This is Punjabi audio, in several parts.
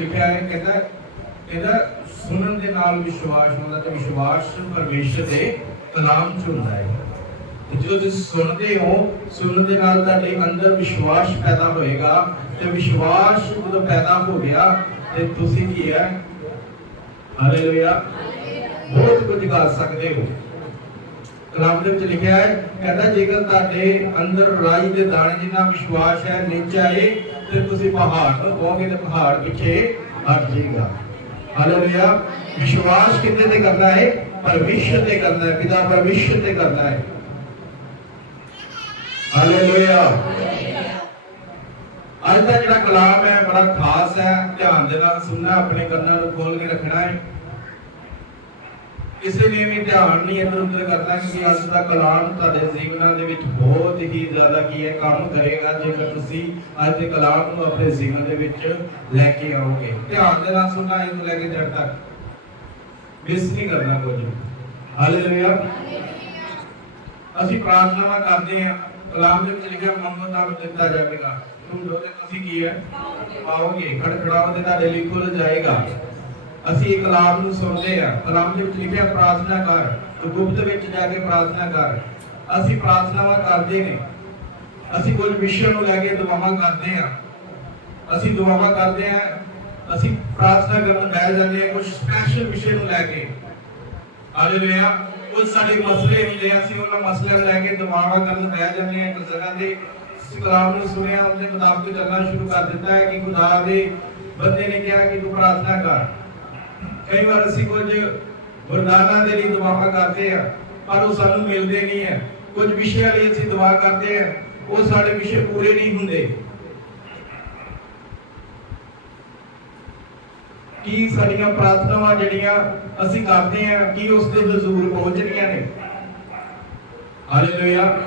ਲਿਖਿਆ ਹੈ, ਕਹਿੰਦਾ ਕਹਿੰਦਾ ਸੁਣਨ ਦੇ ਨਾਲ ਵਿਸ਼ਵਾਸ ਹੁੰਦਾ ਤੇ ਵਿਸ਼ਵਾਸ ਪਰਮੇਸ਼ਰ ਦੇ ਕਲਾਮ ਚ ਹੁੰਦਾ ਹੈ। ਜਦੋਂ ਤੁਸੀਂ ਸੁਣਦੇ ਹੋ, ਸੁਣਨ ਦੇ ਨਾਲ ਤੁਹਾਡੇ ਅੰਦਰ ਵਿਸ਼ਵਾਸ ਪੈਦਾ ਹੋਏਗਾ ਤੇ ਵਿਸ਼ਵਾਸ ਜਦੋਂ ਪੈਦਾ ਹੋ ਗਿਆ, ਤੇ ਤੁਸੀਂ ਕੀ ਹੈ? ਹਾਲੇਲੂਇਆ ਬਹੁਤ ਕੁਝ ਕਰ ਸਕਦੇ ਹੋ। ਕਲਾਮ ਦੇ ਵਿੱਚ ਲਿਖਿਆ ਹੈ, ਕਹਿੰਦਾ ਜੇਕਰ ਤੁਹਾਡੇ ਅੰਦਰ ਰਾਈ ਦੇ ਦਾਣੇ ਜਿੰਨਾ ਵਿਸ਼ਵਾਸ ਹੈ, ਨੀਚਾ ਹੈ ਤੇ ਤੁਸੀਂ ਪਹਾੜ ਨੂੰ ਤੇ ਪਹਾੜ ਪਿੱਛੇ ਹਟ ਜਾਏਗਾ। ਹਾਲੇਲੂਇਆ। ਵਿਸ਼ਵਾਸ ਕਿੰਨੇ ਤੇ ਕਰਨਾ ਹੈ? ਪਰਮੇਸ਼ਰ ਤੇ ਕਰਨਾ ਹੈ, ਪਿਤਾ ਪਰਮੇਸ਼ਰ ਤੇ ਕਰਨਾ ਹੈ। ਹਾਲੇਲੂਇਆ। ਅੱਜ ਦਾ ਜਿਹੜਾ ਕਲਾਮ ਹੈ, ਬੜਾ ਖਾਸ ਹੈ। ਧਿਆਨ ਦੇ ਨਾਲ ਸੁਣਨਾ, ਆਪਣੇ ਕੰਨਾਂ ਨੂੰ ਖੋਲ ਕੇ ਰੱਖਣਾ ਹੈ। ਕਿਸੇ ਨੇ ਵੀ ਧਿਆਨ ਨਹੀਂ ਇੱਧਰ ਉੱਧਰ ਕਰਨਾ ਕਿ ਅੱਜ ਦਾ ਕਲਾਮ ਤੁਹਾਡੇ ਜੀਵਨਾਂ ਦੇ ਵਿੱਚ ਬਹੁਤ ਹੀ ਜ਼ਿਆਦਾ ਕੀ ਹੈ ਕੰਮ ਕਰੇਗਾ ਜੇਕਰ ਤੁਸੀਂ ਅੱਜ ਦੇ ਕਲਾਮ ਨੂੰ ਆਪਣੇ ਜੀਵਨ ਦੇ ਵਿੱਚ ਲੈ ਕੇ ਆਓਗੇ। ਧਿਆਨ ਦੇ ਨਾਲ ਸੁਣਨਾ ਇਹਨੂੰ ਲੈ ਕੇ ਜੜ ਤੱਕ। ਮਿਸ ਨਹੀਂ ਕਰਨਾ ਕੁਝ। ਹਾਲੇਲੂਇਆ ਅਸੀਂ ਪ੍ਰਾਰਥਨਾਵਾਂ ਕਰਦੇ ਹਾਂ ਕਲਾਮ ਦੇ ਵਿੱਚ ਲਿਖਿਆ ਮੰਗੋ ਤਾਂ ਦਿੱਤਾ ਜਾਵੇਗਾ। ਢੂੰਡੋ ਤੇ ਤੁਸੀਂ ਕੀ ਹੈ? ਪਾਓਗੇ। ਖੜਖੜਾਓ ਤੇ ਤੁਹਾਡੇ ਲਈ ਖੁੱਲ ਜਾਏਗਾ। ਅਸੀਂ ਇਹ ਕਲਾਮ ਨੂੰ ਸੁਣਦੇ ਆ ਕਲਾਮ ਦੇ ਵਿੱਚ ਲਿਖਿਆ ਪ੍ਰਾਰਥਨਾ ਕਰ, ਤੂੰ ਗੁਪਤ ਵਿੱਚ ਜਾ ਕੇ ਪ੍ਰਾਰਥਨਾ ਕਰ। ਅਸੀਂ ਪ੍ਰਾਰਥਨਾਵਾਂ ਕਰਦੇ ਨੇ। ਅਸੀਂ ਕੁਝ ਵਿਸ਼ੇ ਨੂੰ ਲੈ ਕੇ ਦੁਆਵਾਂ ਕਰਦੇ ਆ ਅਸੀਂ ਦੁਆਵਾਂ ਕਰਦੇ ਆ ਅਸੀਂ ਪ੍ਰਾਰਥਨਾ ਕਰਨ ਬਹਿ ਜਾਂਦੇ ਆ ਕੁਝ ਸਪੈਸ਼ਲ ਵਿਸ਼ੇ ਨੂੰ ਲੈ ਕੇ। ਹਾਲੇਲੂਇਆ। ਉਹ ਸਾਡੇ ਮਸਲੇ ਹੁੰਦੇ ਆ, ਅਸੀਂ ਉਹਨਾਂ ਮਸਲਿਆਂ ਨੂੰ ਲੈ ਕੇ ਦੁਆਵਾਂ ਕਰਨ ਬਹਿ ਜਾਂਦੇ ਆ ਇੱਕ ਜਗ੍ਹਾ ਤੇ। ਕਲਾਮ ਨੂੰ ਸੁਣਿਆ, ਉਹਦੇ ਮੁਤਾਬਕ ਚੱਲਣਾ ਸ਼ੁਰੂ ਕਰ ਦਿੱਤਾ ਹੈ ਕਿ ਖੁਦਾ ਦੇ ਬੰਦੇ ਨੇ ਕਿਹਾ ਕਿ ਤੂੰ ਪ੍ਰਾਰਥਨਾ ਕਰ। ਕਈ ਵਾਰ ਅਸੀਂ ਕੁਝ ਵਰਦਾਨਾਂ ਦੇ ਲਈ ਦੁਆਵਾਂ ਕਰਦੇ ਆ ਪਰ ਉਹ ਸਾਨੂੰ ਮਿਲਦੇ ਨਹੀਂ ਹੈ। ਕੁਝ ਵਿਸ਼ਿਆਂ ਲਈ ਅਸੀਂ ਦੁਆ ਕਰਦੇ ਆ ਉਹ ਸਾਡੇ ਵਿਸ਼ੇ ਪੂਰੇ ਨਹੀਂ ਹੁੰਦੇ। ਕੀ ਸਾਡੀਆਂ ਪ੍ਰਾਰਥਨਾਵਾਂ ਜਿਹੜੀਆਂ ਅਸੀਂ ਕਰਦੇ ਆ ਕੀ ਉਸ ਦੇ ਹਜ਼ੂਰ ਪਹੁੰਚਣੀਆਂ ਨੇ? ਹਾਲੇਲੂਇਆ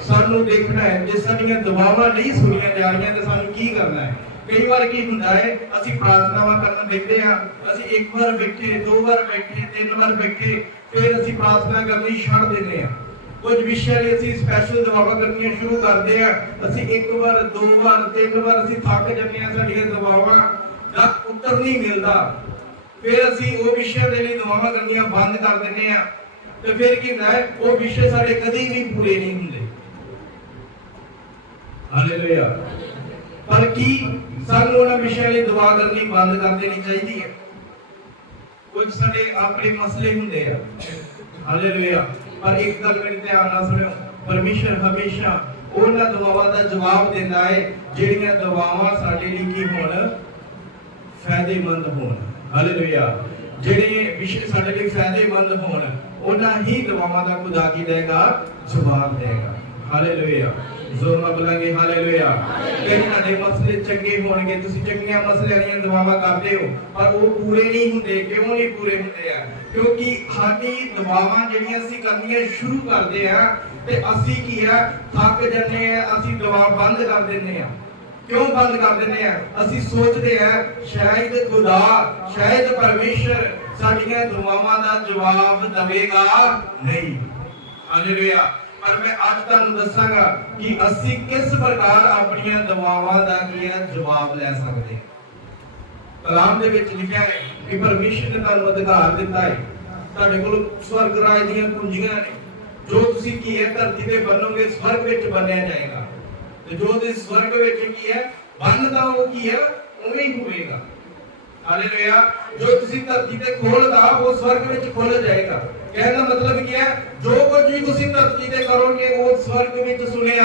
ਸਾਨੂੰ ਦੇਖਣਾ ਹੈ, ਜੇ ਸਾਡੀਆਂ ਦੁਆਵਾਂ ਨਹੀਂ ਸੁਣੀਆਂ ਜਾ ਰਹੀਆਂ, ਤੇ ਸਾਨੂੰ ਕੀ ਕਰਨਾ ਹੈ? ਕਈ ਵਾਰ ਕੀ ਹੁੰਦਾ ਹੈ ਅਸੀਂ ਪ੍ਰਾਰਥਨਾਵਾਂ ਕਰਨ ਦੇਖਦੇ ਆ ਅਸੀਂ ਇੱਕ ਵਾਰ ਬੈਠੇ ਦੋ ਵਾਰ ਬੈਠੇ ਤਿੰਨ ਵਾਰ ਬੈਠੇ ਫਿਰ ਅਸੀਂ ਪ੍ਰਾਰਥਨਾ ਕਰਨੀ ਛੱਡ ਦਿੰਦੇ ਆ ਕੁਝ ਵਿਸ਼ਿਆਂ ਲਈ ਅਸੀਂ ਸਪੈਸ਼ਲ ਦੁਆਵਾਂ ਕਰਨੀਆਂ ਸ਼ੁਰੂ ਕਰਦੇ ਆ ਅਸੀਂ ਇੱਕ ਵਾਰ ਦੋ ਵਾਰ ਤਿੰਨ ਵਾਰ ਅਸੀਂ ਥੱਕ ਜਾਂਦੇ ਆ ਸਾਡੀਆਂ ਦੁਆਵਾਂ ਦਾ ਉੱਤਰ ਨਹੀਂ ਮਿਲਦਾ। ਫਿਰ ਅਸੀਂ ਉਹ ਵਿਸ਼ਿਆਂ ਦੇ ਲਈ ਦੁਆਵਾਂ ਕਰਨੀਆਂ ਬੰਦ ਕਰ ਦਿੰਦੇ ਆ ਤੇ ਫਿਰ ਕੀ ਹੁੰਦਾ ਹੈ ਉਹ ਵਿਸ਼ੇ ਸਾਡੇ ਕਦੀ ਵੀ ਪੂਰੇ ਨਹੀਂ ਹੁੰਦੇ। ਹਾਲੇਲੂਇਆ ਪਰ ਕੀ ਸਾਨੂੰ ਉਹਨਾਂ ਵਿਸ਼ਿਆਂ ਲਈ ਦੁਆ ਕਰਨੀ, ਬੰਦ ਕਰ ਦੇਣੀ ਚਾਹੀਦੀ ਹੈ। ਕੁਝ ਸਾਡੇ ਆਪਣੇ ਮਸਲੇ ਹੁੰਦੇ ਆ। ਹਾਲੇਲੂਇਆ। ਪਰ ਇੱਕ ਗੱਲ ਮੇਰੇ ਧਿਆਨ ਨਾਲ ਸੁਣਿਓ। ਪਰਮੇਸ਼ਰ ਹਮੇਸ਼ਾ ਉਹਨਾਂ ਦੁਆਵਾਂ ਦਾ ਜਵਾਬ ਦਿੰਦਾ ਹੈ, ਜਿਹੜੀਆਂ ਦੁਆਵਾਂ ਸਾਡੇ ਲਈ ਕੀ ਹੋਣ? ਫਾਇਦੇਮੰਦ ਹੋਣ। ਹਾਲੇਲੂਇਆ। ਜਿਹੜੇ ਵਿਸ਼ੇ ਸਾਡੇ ਲਈ ਫਾਇਦੇਮੰਦ ਹੋਣ, ਉਹਨਾਂ ਹੀ ਦੁਆਵਾਂ ਦਾ ਖੁਦਾ ਕੀ ਦੇਗਾ? ਜਵਾਬ ਦੇਗਾ। ਹਾਲੇਲੂਇਆ ਜ਼ੋਰ ਨਾਲ ਬੋਲਾਂਗੇ ਹਾਲੇਲੂਇਆ ਕਿ ਤੁਹਾਡੇ ਮਸਲੇ ਚੰਗੇ ਹੋਣਗੇ ਤੁਸੀਂ ਚੰਗੀਆਂ ਮਸਲਿਆਂ ਦੀਆਂ ਦੁਆਵਾਂ ਕਰਦੇ ਹੋ ਪਰ ਉਹ ਪੂਰੇ ਨਹੀਂ ਹੁੰਦੇ ਕਿਉਂ ਨਹੀਂ ਪੂਰੇ ਹੁੰਦੇ ਆ? ਕਿਉਂਕਿ ਸਾਡੀ ਦੁਆਵਾਂ ਜਿਹੜੀਆਂ ਅਸੀਂ ਕਰਨੀਆਂ ਸ਼ੁਰੂ ਕਰਦੇ ਆ ਤੇ ਅਸੀਂ ਕੀ ਆ ਥੱਕ ਜੰਨੇ ਆ ਅਸੀਂ ਦੁਆ ਬੰਦ ਕਰ ਦਿੰਦੇ ਆ। ਕਿਉਂ ਬੰਦ ਕਰ ਦਿੰਦੇ ਆ? ਅਸੀਂ ਸੋਚਦੇ ਆ ਸ਼ਾਇਦ ਖੁਦਾ ਸ਼ਾਇਦ ਪਰਮੇਸ਼ਰ ਸਾਡੀਆਂ ਦੁਆਵਾਂ ਦਾ ਜਵਾਬ ਦੇਵੇਗਾ ਨਹੀਂ। ਹਾਲੇਲੂਇਆ ਪਰ ਮੈਂ ਅੱਜ ਤੁਹਾਨੂੰ ਦੱਸਾਂਗਾ ਕਿ ਅਸੀਂ ਕਿਸ ਪ੍ਰਕਾਰ ਆਪਣੀਆਂ ਦੁਆਵਾਂ ਦਾ ਕੀ ਹੈ, ਜਵਾਬ ਲੈ ਸਕਦੇ ਹਾਂ। ਕਲਾਮ ਦੇ ਵਿੱਚ ਲਿਖਿਆ ਹੈ ਕਿ ਪਰਮੇਸ਼ਰ ਨੇ ਤੁਹਾਨੂੰ ਅਧਿਕਾਰ ਦਿੱਤਾ ਹੈ। ਤੁਹਾਡੇ ਕੋਲ ਸਵਰਗ ਰਾਜ ਦੀਆਂ ਕੁੰਜੀਆਂ ਨੇ। ਜੋ ਤੁਸੀਂ ਕੀ ਹੈ, ਧਰਤੀ ਤੇ ਬੰਨੋਗੇ, ਸਵਰਗ ਵਿੱਚ ਬੰਨਿਆ ਜਾਏਗਾ। ਤੇ ਜੋ ਤੁਸੀਂ ਸਵਰਗ ਵਿੱਚ ਕੀ ਹੈ ਬੰਨਦਾ ਉਹ ਕੀ ਹੈ, ਉਵੇਂ ਹੀ ਹੋਵੇਗਾ। ਹਾਲੇਲੂਇਆ। ਜੋ ਤੁਸੀਂ ਧਰਤੀ ਤੇ ਖੋਲਦਾ ਉਹ ਸਵਰਗ ਵਿੱਚ ਖੋਲ ਜਾਏਗਾ। ਕਹਿਣ ਦਾ ਮਤਲਬ ਕੀ ਹੈ, ਜੋ ਕੁਝ ਤੁਸੀਂ ਧਰਤੀ ਤੇ ਕਰੋਗੇ, ਉਹ ਸਵਰਗ ਵਿੱਚ ਸੁਣਿਆ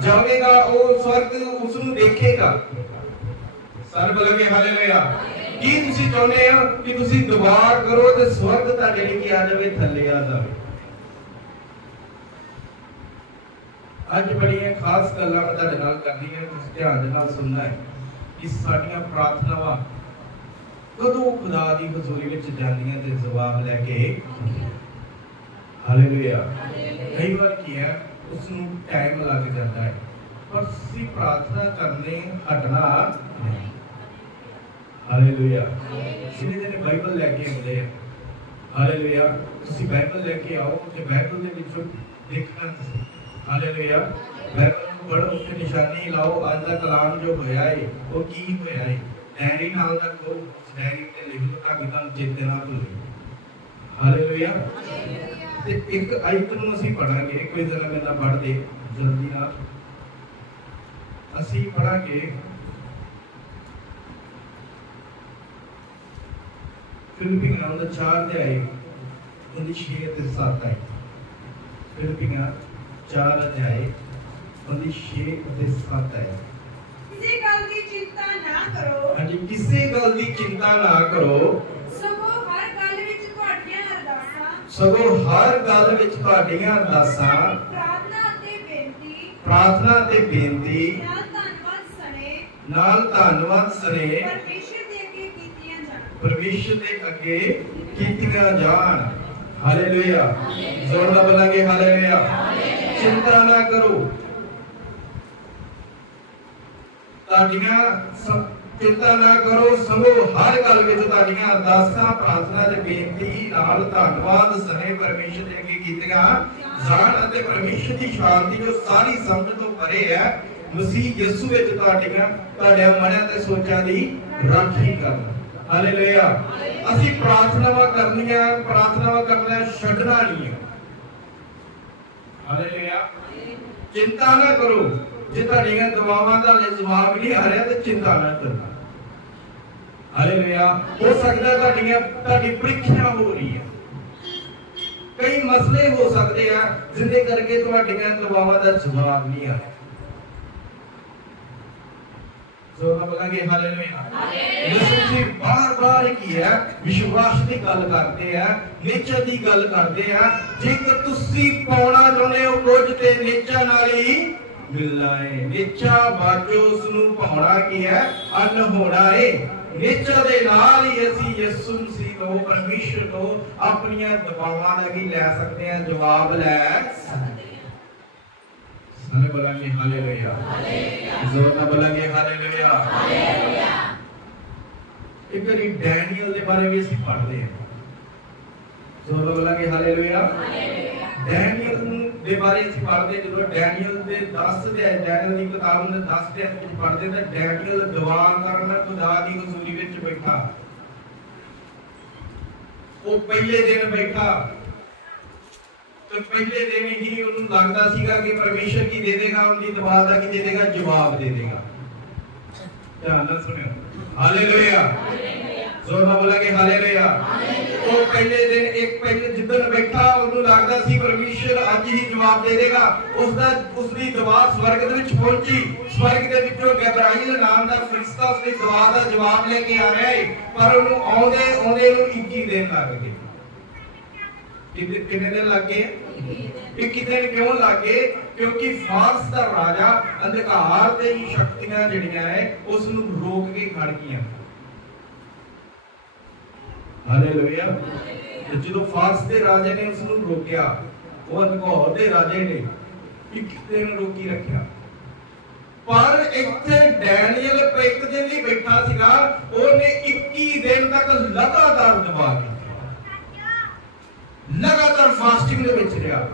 ਜਾਵੇਗਾ, ਉਹ ਸਵਰਗ ਉਸ ਨੂੰ ਦੇਖੇਗਾ। Sir ਬੋਲੋਗੇ hallelujah. ਕੀ ਤੁਸੀਂ ਚਾਹੁੰਦੇ ਹੋ ਕਿ ਤੁਸੀਂ ਦੁਆ ਕਰੋ ਤੇ ਸਵਰਗ ਤੁਹਾਡੇ ਲਈ ਆ ਜਾਵੇ, ਥੱਲੇ ਆ ਜਾਵੇ? ਅੱਜ ਬੜੀਆਂ ਖਾਸ ਗੱਲਾਂ ਮੈਂ ਤੁਹਾਡੇ ਨਾਲ ਕਰਨੀ ਹੈ ਤੁਸੀਂ ਧਿਆਨ ਦੇ ਨਾਲ ਸੁਣਨਾ ਹੈ ਕਿ ਸਾਡੀਆਂ ਪ੍ਰਾਰਥਨਾਵਾਂ ਕਦੋਂ ਖੁਦਾ ਦੀ ਹਜ਼ੂਰੀ ਵਿੱਚ ਜਾਂਦੀਆਂ ਤੇ ਜਵਾਬ ਲੈ ਕੇ ਹਾਲੇਲੂਇਆ ਕਈ ਵਾਰ ਕੀ ਹੈ ਉਸ ਨੂੰ ਟਾਈਮ ਲੱਗ ਜਾਂਦਾ ਹੈ ਪਰ ਤੁਸੀਂ ਪ੍ਰਾਰਥਨਾ ਕਰਨੇ ਹਟਣਾ ਨਹੀਂ ਹਾਲੇਲੂਇਆ ਜਿਹੜੇ ਜਿਹੜੇ ਬਾਈਬਲ ਲੈ ਕੇ ਆਉਂਦੇ ਆ ਹਾਲੇਲੂਇਆ ਤੁਸੀਂ ਬਾਈਬਲ ਲੈ ਕੇ ਆਓ ਤੇ ਬਾਈਬਲ ਦੇ ਵਿੱਚੋਂ ਦੇਖਣਾ ਤੁਸੀਂ ਹਾਲੇਲੂਇਆ ਬਾਈਬਲ ਨੂੰ ਪੜ੍ਹੋ ਉੱਤੇ ਨਿਸ਼ਾਨੀ ਲਾਓ ਅੱਜ ਦਾ ਕਲਾਮ ਜੋ ਹੋਇਆ ਹੈ ਉਹ ਕੀ ਹੋਇਆ ਹੈ ਡੈਰੀ ਨਾਲ ਰੱਖੋ ਡੈਰੀ ਤੇ ਲਿਖ ਲਓ ਤਾਂ ਕਿ ਤੁਹਾਨੂੰ ਚੇਤੇ ਨਾ ਭੁੱਲੇ ਹਾਲੇਲੂਇਆ ਤੇ ਇੱਕ ਆਇਤ ਨੂੰ ਅਸੀਂ ਪੜਾਂਗੇ ਕੋਈ ਜ਼ਰਾ ਮੇਰਾ ਪੜ੍ਹ ਦੇ ਜਲਦੀ ਨਾਲ। ਅਸੀਂ ਪੜਾਂਗੇ ਫਿਲਿਪੀਆਂ ਦਾ 4 ਅਧਿਆਇ ਉਹਦੀ 6 ਤੇ 7 ਆਇਤ ਫਿਲਿਪੀਆਂ 4 ਅਧਿਆਇ ਉਹਦੀ 6 ਤੇ 7 ਆਇਤ ਕਿਸੇ ਗੱਲ ਦੀ ਚਿੰਤਾ ਨਾ ਕਰੋ। ਹਾਂਜੀ ਕਿਸੇ ਗੱਲ ਦੀ ਚਿੰਤਾ ਨਾ ਕਰੋ ਸਗੋਂ ਹਰ ਗੱਲ ਵਿੱਚ ਤੁਹਾਡੀਆਂ ਅਰਦਾਸਾਂ ਸਗੋਂ ਹਰ ਗੱਲ ਵਿੱਚ ਤੁਹਾਡੀਆਂ ਅਰਦਾਸਾਂ ਪ੍ਰਾਰਥਨਾ ਅਤੇ ਬੇਨਤੀ। ਪ੍ਰਾਰਥਨਾ ਤੇ ਬੇਨਤੀ ਨਾਲ ਧੰਨਵਾਦ ਸਣੇ। ਨਾਲ ਧੰਨਵਾਦ ਸਰੇ ਪਰਮੇਸ਼ਰ ਦੇ ਅੱਗੇ ਕੀਤੀਆਂ ਜਾਣ। ਪਰਮੇਸ਼ਰ ਦੇ ਅੱਗੇ ਕੀਤੀਆਂ ਜਾਣ। ਹਾਲੇਲੂਇਆ ਜ਼ੋਰ ਨਾਲ ਬੋਲਾਂਗੇ ਹਾਲੇਲੂਇਆ ਚਿੰਤਾ ਨਾ ਕਰੋ। ਤੁਹਾਡੀਆਂ ਚਿੰਤਾ ਨਾ ਕਰੋ, ਸਗੋਂ ਹਰ ਗੱਲ ਵਿੱਚ ਤੁਹਾਡੀਆਂ ਅਰਦਾਸਾਂ, ਪ੍ਰਾਰਥਨਾ ਤੇ ਬੇਨਤੀ ਨਾਲ ਧੰਨਵਾਦ ਸਨੇ ਪਰਮੇਸ਼ਰ ਦੇ ਅੱਗੇ ਕੀਤੀਆਂ। ਜਾਣ ਅਤੇ ਪਰਮੇਸ਼ਰ ਦੀ ਸ਼ਾਂਤੀ ਜੋ ਸਾਰੀ ਸਮਝ ਤੋਂ ਪਰੇ ਹੈ, ਮਸੀਹ ਯਿਸੂ ਵਿੱਚ ਤੁਹਾਡੀਆਂ ਤੁਹਾਡੇ ਮਨਾਂ ਤੇ ਸੋਚਾਂ ਦੀ ਰਾਖੀ ਕਰਨਾ। ਹਾਲੇਲੂਇਆ ਅਸੀਂ ਪ੍ਰਾਰਥਨਾਵਾਂ ਕਰਨੀਆਂ, ਪ੍ਰਾਰਥਨਾਵਾਂ ਕਰਨਾ ਛੱਡਣਾ ਨਹੀਂ ਹੈ। ਹਾਲੇਲੂਇਆ ਚਿੰਤਾ ਨਾ ਕਰੋ। ਜੇ ਤੁਹਾਡੀਆਂ ਦੁਆਵਾਂ ਦਾ ਜਵਾਬ ਨਹੀਂ ਆ ਰਿਹਾ ਤੇ ਚਿੰਤਾ ਨਾ ਕਰਨਾ। ਹਾਲੇਲੂਇਆ ਹੋ ਸਕਦਾ ਤੁਹਾਡੀਆਂ ਤੁਹਾਡੀ ਪ੍ਰੀਖਿਆ ਹੋ ਰਹੀ ਹੈ। ਕਈ ਮਸਲੇ ਹੋ ਸਕਦੇ ਆ ਜਿੰਦੇ ਕਰਕੇ ਤੁਹਾਡੀਆਂ ਦੁਆਵਾਂ ਦਾ ਜਵਾਬ ਨਹੀਂ ਆ ਰਿਹਾ। ਸੋ ਨਾ ਬੋਲਾਂਗੇ ਹਾਲੇਲੂਇਆ ਹਾਲੇਲੂਇਆ ਜੀ ਬਾਰ-ਬਾਰ ਕੀ ਹੈ ਵਿਸ਼ਵਾਸ ਦੀ ਗੱਲ ਕਰਦੇ ਆ ਨੇਚਰ ਦੀ ਗੱਲ ਕਰਦੇ ਆ ਜੇਕਰ ਤੁਸੀਂ ਪਾਉਣਾ ਚਾਹੁੰਦੇ ਹੋ ਕੁਝ ਤੇ ਨੇਚਰ ਨਾਲ ਹੀ ਮਿਲਣਾ ਹੈ ਨੇਚਾ ਬਾਜੋ ਉਸ ਨੂੰ ਪਾਉਣਾ ਕੀ ਹੈ ਅੰਨ ਹੋਣਾ ਹੈ ਨੇਚਰ ਦੇ ਨਾਲ ਹੀ ਅਸੀਂ ਯਿਸੂ ਮਸੀਹ ਨੂੰ ਪਰਮੇਸ਼ਰ ਤੋਂ ਆਪਣੀਆਂ ਦੁਆਵਾਂ ਦਾ ਵੀ ਲੈ ਸਕਦੇ ਹਾਂ? ਜਵਾਬ ਲੈ ਸਕਦੇ ਹਾਂ। ਸਾਰੇ ਬੋਲਾਂਗੇ ਹਾਲੇਲੂਇਆ। ਜ਼ੋਰ ਨਾਲ ਬੋਲਾਂਗੇ ਹਾਲੇਲੂਇਆ। ਇੱਕ ਵਾਰੀ ਡੈਨੀਅਲ ਦੇ ਬਾਰੇ ਵੀ ਅਸੀਂ ਪੜ੍ਹਦੇ ਹਾਂ। ਜ਼ੋਰ ਨਾਲ ਬੋਲਾਂਗੇ ਹਾਲੇਲੂਇਆ। ਡੈਨੀਅਲ ਨੂੰ ਦੇ ਬਾਰੇ ਅਸੀਂ ਪੜ੍ਹਦੇ ਜਦੋਂ ਡੈਨੀਅਲ ਦੇ 10 ਦੇ ਡੈਨੀਅਲ ਦੀ ਕਿਤਾਬ ਦੇ 10 ਦੇ ਵਿੱਚ ਪੜ੍ਹਦੇ ਤਾਂ ਡੈਨੀਅਲ ਦੁਆ ਕਰਨ ਖੁਦਾ ਦੀ ਹਜ਼ੂਰੀ ਵਿੱਚ ਬੈਠਾ। ਉਹ ਪਹਿਲੇ ਦਿਨ ਬੈਠਾ। ਤੇ ਪਹਿਲੇ ਦਿਨ ਹੀ ਉਹਨੂੰ ਲੱਗਦਾ ਸੀਗਾ ਕਿ ਪਰਮੇਸ਼ਰ ਕੀ ਦੇ ਦੇਗਾ, ਉਹਦੀ ਦੁਆ ਦਾ ਕੀ ਦੇ ਦੇਗਾ, ਜਵਾਬ ਦੇ ਦੇਗਾ। ਧਿਆਨ ਨਾਲ ਸੁਣਿਓ। ਹਾਲੇਲੂਇਆ। ਜ਼ੋਰ ਨਾਲ ਬੋਲਾਂਗੇ ਹਾਲੇਲੂਇਆ। ਉਹ ਪਹਿਲੇ ਦਿਨ, ਇੱਕ ਪਹਿਲੇ ਜਿੱਦਣ ਬੈਠਾ, ਉਹਨੂੰ ਲੱਗਦਾ ਸੀ ਪਰਮੇਸ਼ਰ ਅੱਜ ਹੀ ਜਵਾਬ ਦੇ ਦੇਗਾ। ਉਸ ਦਾ ਉਸ ਦੀ ਦੁਆ ਸਵਰਗ ਦੇ ਵਿੱਚ ਪਹੁੰਚੀ। ਸਵਰਗ ਦੇ ਵਿੱਚੋਂ ਗੈਬਰਾਈਲ ਨਾਮ ਦਾ ਫਰਿਸ਼ਤਾ ਉਸ ਦੀ ਦੁਆ ਦਾ ਜਵਾਬ ਲੈ ਕੇ ਆ ਰਿਹਾ ਹੈ ਪਰ ਉਹਨੂੰ ਆਉਂਦੇ ਆਉਂਦੇ ਨੂੰ 21 ਦਿਨ ਲੱਗ ਗਏ। ਕਿੰਨੇ ਕਿੰਨੇ ਦਿਨ ਲੱਗੇ 21 ਦਿਨ ਕਿਉਂ ਲੱਗੇ ਕਿਉਂਕਿ ਫਾਰਸ ਦਾ ਰਾਜਾ ਅੰਧਕਾਰ ਦੇ ਸ਼ਕਤੀਆਂ ਜਿਹੜੀਆਂ ਹੈ ਉਸ ਨੂੰ ਰੋਕ ਕੇ ਖੜ ਗਈਆਂ। ਹਾਲੇਲੂਇਆ। ਤੇ ਜਦੋਂ ਫਾਰਸ ਦੇ ਰਾਜੇ ਨੇ ਉਸ ਨੂੰ ਰੋਕਿਆ, ਉਹ ਅੰਧਕਾਰ ਦੇ ਰਾਜੇ ਨੇ ਇੱਕ ਦਿਨ ਰੋਕੀ ਰੱਖਿਆ। ਪਰ ਇੱਥੇ ਡੈਨੀਅਲ ਇੱਕ ਦਿਨ ਲਈ ਬੈਠਾ ਸੀਗਾ, ਉਹਨੇ 21 ਦਿਨ ਤੱਕ ਲਗਾਤਾਰ ਦਬਾ ਕੀਤਾ ਲਗਾਤਾਰ ਫਾਸਟਿੰਗ ਦੇ ਵਿੱਚ ਰਿਹਾ।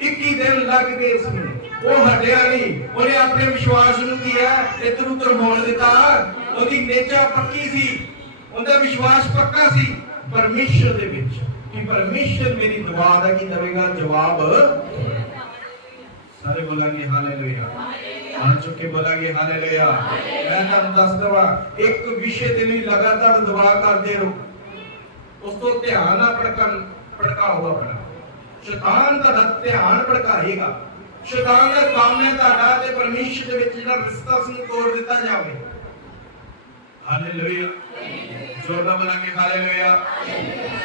21 ਦਿਨ ਲੱਗ ਗਏ ਉਸ ਨੂੰ ਉਹ ਹਟਿਆ ਨਹੀਂ। ਉਹਨੇ ਆਪਣੇ ਵਿਸ਼ਵਾਸ ਨੂੰ ਕੀ ਹੈ? ਇੱਧਰ ਉੱਧਰ ਹੋਣ ਦਿੱਤਾ। ਉਹਦੀ ਨੇਚਾ ਪੱਕੀ ਸੀ। ਉਹਦਾ ਵਿਸ਼ਵਾਸ ਪੱਕਾ ਸੀ ਪਰਮੇਸ਼ਰ ਦੇ ਵਿੱਚ ਕਿ ਪਰਮੇਸ਼ਰ ਮੇਰੀ ਦੁਆ ਦਾ ਕੀ ਦੇਵੇਗਾ ਜਵਾਬ ਸਾਰੇ ਬੋਲਾਂਗੇ ਹਾਲੇਲੂਇਆ। ਹਾਂ ਚੁੱਕੇ ਬੋਲਾਂਗੇ ਹਾਲੇਲੂਇਆ। ਮੈਂ ਤੁਹਾਨੂੰ ਦੱਸ ਦਵਾਂ, ਇੱਕ ਵਿਸ਼ੇ ਦੇ ਲਈ ਲਗਾਤਾਰ ਦੁਆ ਕਰਦੇ ਰਹੋ। ਉਸ ਤੋਂ ਧਿਆਨ ਨਾ ਭੜਕਣ, ਭੜਕਾਓ ਆਪਣਾ। ਸ਼ੈਤਾਨ ਦਾ ਧਿਆਨ ਭੜਕਾਏਗਾ। ਸ਼ੈਤਾਨ ਦਾ ਕੰਮ ਹੈ ਤੁਹਾਡਾ ਤੇ ਪਰਮੇਸ਼ਰ ਦੇ ਵਿੱਚ ਜਿਹੜਾ ਰਿਸ਼ਤਾ ਉਸ ਤੋੜ ਦਿੱਤਾ ਜਾਵੇ। ਹਾਲੇਲੂਇਆ ਜੋਰ ਨਾਲ ਬੋਲਾਂਗੇ ਹਾਲੇਲੂਇਆ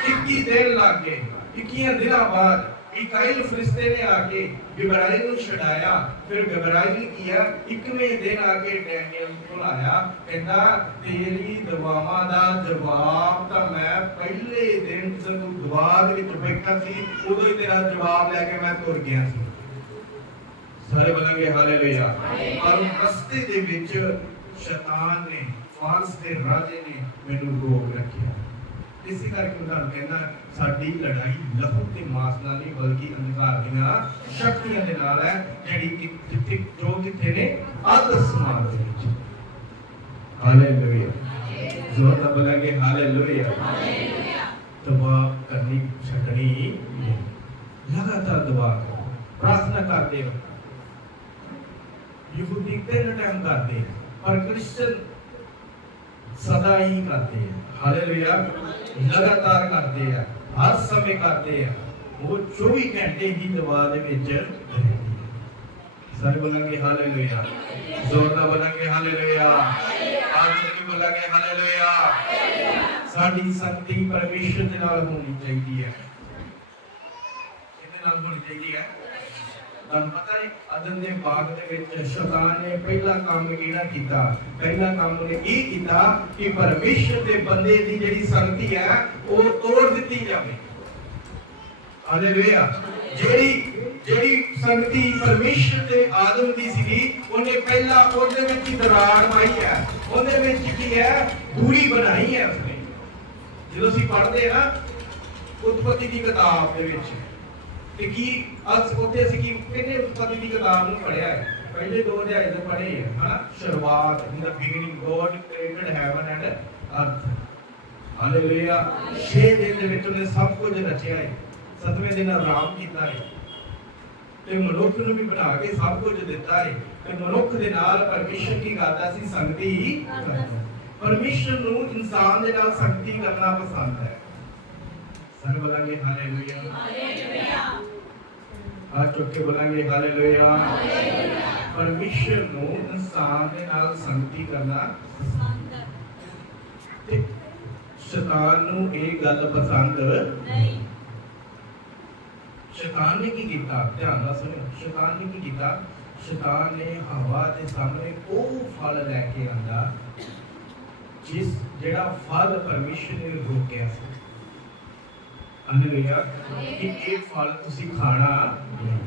21 ਦਿਨ ਲੱਗ ਗਏ 21 ਦਿਨਾਂ ਬਾਅਦ ਇਕਾਈਲ ਫਰਿਸ਼ਤੇ ਨੇ ਆ ਕੇ ਗਬਰਾਇਲ ਨੂੰ ਛਡਾਇਆ। ਫਿਰ ਗਬਰਾਇਲ ਨੇ ਕੀਆ 21ਵੇਂ ਦਿਨ ਆ ਕੇ ਡੈਨੀਅਲ ਕੋਲ ਆਇਆ ਕਹਿੰਦਾ, ਤੇਰੀ ਦੁਆਵਾਂ ਦਾ ਜਵਾਬ ਤਾਂ ਮੈਂ ਪਹਿਲੇ ਦਿਨ ਜਦੋਂ ਦੁਆ ਦੇ ਵਿੱਚ ਬੈਠਾ ਸੀ, ਉਦੋਂ ਹੀ ਤੇਰਾ ਜਵਾਬ ਲੈ ਕੇ ਮੈਂ ਤੁਰ ਗਿਆ ਸੀ। ਸਾਰੇ ਬੋਲਾਂਗੇ ਹਾਲੇਲੂਇਆ ਪਰ ਰਸਤੇ ਦੇ ਵਿੱਚ ਸ਼ੈਤਾਨ ਨੇ ਫਾਲਸ ਦੇ ਰਾਜੇ ਨੇ ਮੈਨੂੰ ਰੋਕ ਰੱਖਿਆ। ਇਸੇ ਕਰਕੇ ਉਹਨਾਂ ਨੂੰ ਕਹਿੰਦਾ, ਸਾਡੀ ਲੜਾਈ ਲਹੂ ਤੇ ਮਾਸ ਨਾਲ ਨਹੀਂ, ਬਲਕਿ ਅੰਧਕਾਰ ਦੀਆਂ ਸ਼ਕਤੀਆਂ ਦੇ ਨਾਲ ਹੈ, ਜਿਹੜੀ ਕਿ ਜਿੱਥੇ ਜੋ ਕਿਥੇ ਨੇ, ਅੱਧ ਸਮਾਨ ਦੇ ਵਿੱਚ। ਹਾਲੇਲੂਇਆ ਜ਼ੋਰ ਨਾਲ ਬੋਲਾਂਗੇ ਹਾਲੇਲੂਇਆ ਦੁਆ ਕਰਨੀ, ਛੱਡਣੀ ਲਗਾਤਾਰ ਦੁਆ ਕਰੋ। ਪ੍ਰਾਰਥਨਾ ਕਰਦੇ ਹੋ ਯਹੂਦੀ ਤਿੰਨ ਟਾਈਮ ਕਰਦੇ ਪਰ ਕ੍ਰਿਸਚਨ ਸਦਾ ਹੀ ਕਰਦੇ ਆ। ਹਾਲੇਲੂਇਆ। ਲਗਾਤਾਰ ਕਰਦੇ ਆ। ਹਰ ਸਮੇਂ ਕਰਦੇ ਆ। ਉਹ 24 ਘੰਟੇ ਹੀ ਦੁਆ ਦੇ ਵਿੱਚ ਸਾਰੇ ਬੋਲਾਂਗੇ ਹਾਲੇਲੂਇਆ। ਜ਼ੋਰ ਨਾਲ ਬੋਲਾਂਗੇ ਹਾਲੇਲੂਇਆ। ਆਜ ਸਭੀ ਬੋਲਾਂਗੇ ਹਾਲੇਲੂਇਆ। ਸਾਡੀ ਸੰਗਤੀ ਪਰਮੇਸ਼ਰ ਦੇ ਨਾਲ ਹੋਣੀ ਚਾਹੀਦੀ ਹੈ। ਇਹਦੇ ਨਾਲ ਹੋਣੀ ਚਾਹੀਦੀ ਹੈ? ਤੁਹਾਨੂੰ ਪਤਾ ਹੈ, ਅਦਨ ਦੇ ਬਾਗ ਦੇ ਵਿੱਚ ਸ਼ੈਤਾਨ ਨੇ ਪਹਿਲਾ ਕੰਮ ਕਿਹੜਾ ਕੀਤਾ? ਪਹਿਲਾ ਕੰਮ ਉਹਨੇ ਇਹ ਕੀਤਾ ਕਿ ਪਰਮੇਸ਼ਰ ਦੇ ਬੰਦੇ ਦੀ ਜਿਹੜੀ ਸੰਗਤੀ ਹੈ, ਉਹ ਤੋੜ ਦਿੱਤੀ ਜਾਵੇ। ਹਾਲੇਲੂਇਆ ਜਿਹੜੀ ਜਿਹੜੀ ਸੰਗਤੀ ਪਰਮੇਸ਼ਰ ਦੇ ਆਦਮ ਦੀ ਸੀਗੀ, ਉਹਨੇ ਪਹਿਲਾ ਉਹਦੇ ਵਿੱਚ ਹੀ ਦਰਾੜ ਪਾਈ ਹੈ। ਉਹਦੇ ਵਿੱਚ ਕੀ ਹੈ? ਦੂਰੀ ਬਣਾਈ ਹੈ ਉਸਨੇ। ਜਦੋਂ ਅਸੀਂ ਪੜ੍ਹਦੇ ਆ ਉਤਪਤੀ ਦੀ ਕਿਤਾਬ ਦੇ ਵਿੱਚ। ਤੇ ਕੀ ਅੱਜ ਉੱਥੇ ਅਸੀਂ ਕੀ ਕਿਹਨੇ ਉਤਪਤੀ ਦੀ ਕਿਤਾਬ ਨੂੰ ਪੜ੍ਹਿਆ ਹੈ। ਪਹਿਲੇ ਦੋ ਅਧਿਆਏ ਤੋਂ ਪੜ੍ਹੇ ਹੈ, ਹਨਾ? ਸ਼ੁਰੂਆਤ in the beginning God created heaven and earth hallelujah 6 ਦਿਨ ਦੇ ਵਿੱਚ ਉਹਨੇ ਸਭ ਕੁਝ ਰਚਿਆ ਹੈ। ਸਤਵੇਂ ਦਿਨ ਆਰਾਮ ਕੀਤਾ ਹੈ। ਤੇ ਮਨੁੱਖ ਨੂੰ ਵੀ ਬਣਾ ਕੇ ਸਭ ਕੁਝ ਦਿੱਤਾ ਹੈ। ਤੇ ਮਨੁੱਖ ਦੇ ਨਾਲ ਪਰਮੇਸ਼ਰ ਕੀ ਕਰਦਾ ਸੀ? ਸੰਗਤੀ ਹੀ ਕਰਦਾ ਪਰਮੇਸ਼ਰ ਨੂੰ ਇਨਸਾਨ ਦੇ ਨਾਲ ਸੰਗਤੀ ਕਰਨਾ ਪਸੰਦ ਹੈ। ਸਾਰੇ ਬੋਲਾਂਗੇ ਹਾਲੇਲੂਇਆ ਆ ਚੁੱਕ ਕੇ ਬੋਲਾਂਗੇ, ਹਾਲੇਲੂਇਆ। ਪਰਮੇਸ਼ਰ ਨੂੰ ਇਨਸਾਨ ਦੇ ਨਾਲ ਸੰਗਤੀ ਕਰਨਾ। ਤੇ ਸ਼ੈਤਾਨ ਨੂੰ ਇਹ ਗੱਲ ਪਸੰਦ। ਸ਼ੈਤਾਨ ਨੇ ਕੀ ਕੀਤਾ? ਧਿਆਨ ਨਾਲ ਸੁਣੋ। ਸ਼ੈਤਾਨ ਨੇ ਕੀ ਕੀਤਾ? ਸ਼ੈਤਾਨ ਨੇ ਹਵਾ ਦੇ ਸਾਹਮਣੇ ਉਹ ਫਲ ਲੈ ਕੇ ਆਂਦਾ, ਜਿਸ ਜਿਹੜਾ ਫਲ ਪਰਮੇਸ਼ਰ ਨੇ ਰੋਕਿਆ ਸੀ। ਹਾਲੇਲੂਇਆ ਕਿ ਇਹ ਫਲ ਤੁਸੀਂ ਖਾਣਾ। ਨਹੀਂ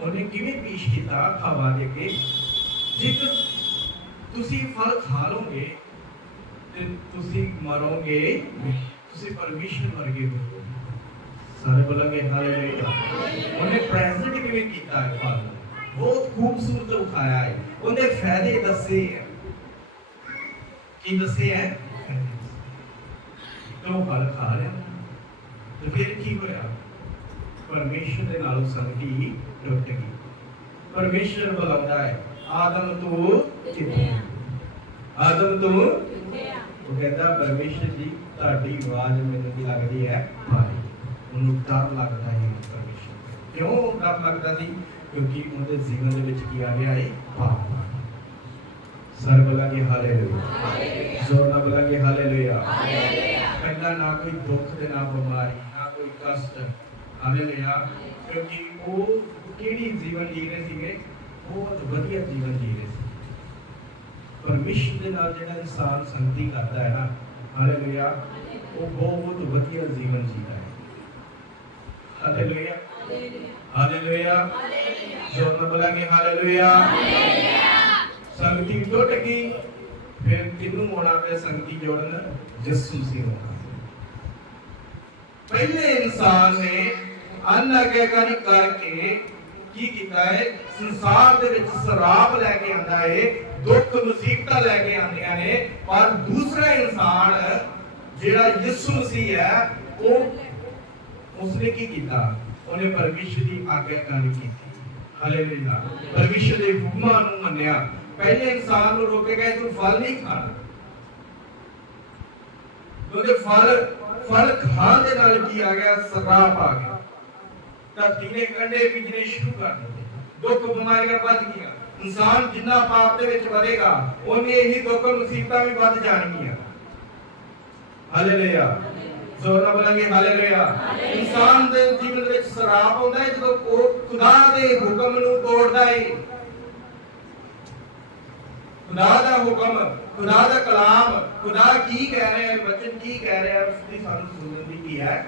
ਉਹਨੇ ਕਿਵੇਂ ਪੇਸ਼ ਕੀਤਾ ਹਵਾ ਦੇ ਕੇ ਜੇਕਰ ਤੁਸੀਂ ਫਲ ਖਾ ਲੋਗੇ ਤੇ ਤੁਸੀਂ ਮਰੋਗੇ, ਤੁਸੀਂ ਪਰਮੇਸ਼ਰ ਵਰਗੇ ਹੋਗੇ ਸਾਰੇ ਬੋਲਾਂਗੇ ਹਾਲੇਲੂਇਆ। ਉਹਨੇ ਪ੍ਰੈਜ਼ੈਂਟ ਕਿਵੇਂ ਕੀਤਾ ਹੈ ਫਲ? ਬਹੁਤ ਖੂਬਸੂਰਤ ਉਖਾਇਆ ਹੈ। ਉਹਨੇ ਫਾਇਦੇ ਦੱਸੇ ਹੈ। ਕੀ ਦੱਸੇ ਹੈ? ਤੋ ਫਲ ਖਾ ਲਿਆ ਤੇ ਫਿਰ ਕੀ ਹੋਇਆ? ਪਰਮੇਸ਼ਰ ਦੇ ਨਾਲ ਸੰਗਤੀ ਟੁੱਟ ਗਈ। ਪਰਮੇਸ਼ਰ ਬੁਲਾਉਂਦਾ ਹੈ ਆਦਮ ਤੂੰ ਕਿੱਥੇ ਹੈ? ਆਦਮ ਤੂੰ ਉਹ ਕਹਿੰਦਾ ਪਰਮੇਸ਼ਰ ਜੀ ਤੁਹਾਡੀ ਆਵਾਜ਼ ਮੈਨੂੰ ਕੀ ਲੱਗਦੀ ਹੈ? ਭਾਰੀ। ਉਹਨੂੰ ਡਰ ਲੱਗਦਾ ਹੈ ਪਰਮੇਸ਼ਰ। ਕਿਉਂ ਡਰ ਲੱਗਦਾ ਸੀ? ਕਿਉਂਕਿ ਉਹਦੇ ਜੀਵਨ ਦੇ ਵਿੱਚ ਕੀ ਆ ਗਿਆ? ਹੈ ਪਾਪ ਸਰ ਬੋਲਾਂਗੇ ਹਾਲੇਲੂਇਆ। ਜ਼ੋਰ ਨਾਲ ਬੋਲਾਂਗੇ ਹਾਲੇਲੂਇਆ। ਪਹਿਲਾਂ ਨਾ ਕੋਈ ਦੁੱਖ ਤੇ ਨਾ ਬਿਮਾਰੀ, ਨਾ ਕੋਈ ਕਸ਼ਟ। ਹਾਲੇਲੂਇਆ ਕਿਉਂਕਿ ਉਹ ਕਿਹੜੀ ਜੀਵਨ ਜੀ ਰਹੇ ਸੀਗੇ? ਬਹੁਤ ਵਧੀਆ ਜੀਵਨ ਜੀ ਰਹੇ ਸੀ। ਪਰਮੇਸ਼ਰ ਦੇ ਨਾਲ ਜਿਹੜਾ ਇਨਸਾਨ ਸੰਗਤੀ ਕਰਦਾ ਹੈ ਨਾ ਹਾਲੇਲੂਇਆ ਉਹ ਬਹੁਤ ਵਧੀਆ ਜੀਵਨ ਜੀਦਾ ਹੈ। ਹਾਲੇਲੂਇਆ ਹਾਲੇਲੂਇਆ ਜ਼ੋਰ ਨਾਲ ਬੋਲਾਂਗੇ ਹਾਲੇਲੂਇਆ ਸੰਗਤੀ ਟੁੱਟ ਗਈ, ਫਿਰ ਕਿਹਨੂੰ ਆਉਣਾ ਪਿਆ? ਸੰਗਤੀ ਜੋੜਨ ਯਿਸੂ ਮਸੀਹ ਨੂੰ ਪਹਿਲੇ ਇਨਸਾਨ ਨੇ ਅਨਾਗਿਆਕਾਰੀ ਕਰਕੇ ਕੀ ਕੀਤਾ ਹੈ ਸੰਸਾਰ ਦੇ ਵਿੱਚ ਸ਼ਰਾਬ ਲੈ ਕੇ ਆਂਦਾ ਹੈ ਦੁੱਖ ਮੁਸੀਬਤਾਂ ਲੈ ਕੇ ਆਂਦੀਆਂ ਨੇ, ਪਰ ਦੂਸਰਾ ਇਨਸਾਨ ਜਿਹੜਾ ਯਿਸੂ ਮਸੀਹ ਹੈ, ਉਹ ਉਸਨੇ ਕੀ ਕੀਤਾ? ਉਹਨੇ ਪਰਮੇਸ਼ਰ ਦੀ ਆਗਿਆਕਾਰੀ ਕੀਤੀ। ਹਾਲੇਲੂਇਆ ਪਰਮੇਸ਼ਰ ਦੇ ਹੁਕਮਾਂ ਨੂੰ ਮੰਨਿਆ। ਪਹਿਲੇ ਇਨਸਾਨ ਨੂੰ ਰੋਕੇ ਗਏ, ਤੂੰ ਫਲ ਨਹੀਂ ਖਾਣਾ। ਉਹਦੇ ਫਲ ਫਲ ਖਾਣ ਦੇ ਨਾਲ ਕੀ ਆ ਗਿਆ? ਸਰਾਪ ਆ ਗਿਆ। ਧਰਤੀ ਨੇ ਕੰਡੇ ਬੀਜਣੇ ਸ਼ੁਰੂ ਕਰ ਦਿੱਤੇ। ਦੁੱਖ ਬਿਮਾਰੀਆਂ ਵੱਧ ਗਈਆਂ। ਇਨਸਾਨ ਜਿੰਨਾ ਪਾਪ ਦੇ ਵਿੱਚ ਵਧੇਗਾ, ਉਹਨੇ ਹੀ ਦੁੱਖ ਮੁਸੀਬਤਾਂ ਵੀ ਵੱਧ ਜਾਣਗੀਆਂ। ਹਾਲੇਲੂਇਆ ਜ਼ੋਰ ਨਾਲ ਬੋਲਾਂਗੇ ਹਾਲੇਲੂਇਆ ਇਨਸਾਨ ਦੇ ਜੀਵਨ ਵਿੱਚ ਸਰਾਪ ਆਉਂਦਾ ਹੈ ਜਦੋਂ ਉਹ ਖੁਦਾ ਦੇ ਹੁਕਮ ਨੂੰ ਤੋੜਦਾ ਹੈ ਖੁਦਾ ਦਾ ਹੁਕਮ ਖੁਦਾ ਦਾ ਕਲਾਮ ਖੁਦਾ ਕੀ ਕਹਿ ਰਿਹਾ ਹੈ ਵਚਨ ਕੀ ਕਹਿ ਰਿਹਾ ਹੈ ਉਸ ਦੀ ਸਾਨੂੰ ਸੁਣਨ ਦੀ ਕੀ ਹੈ?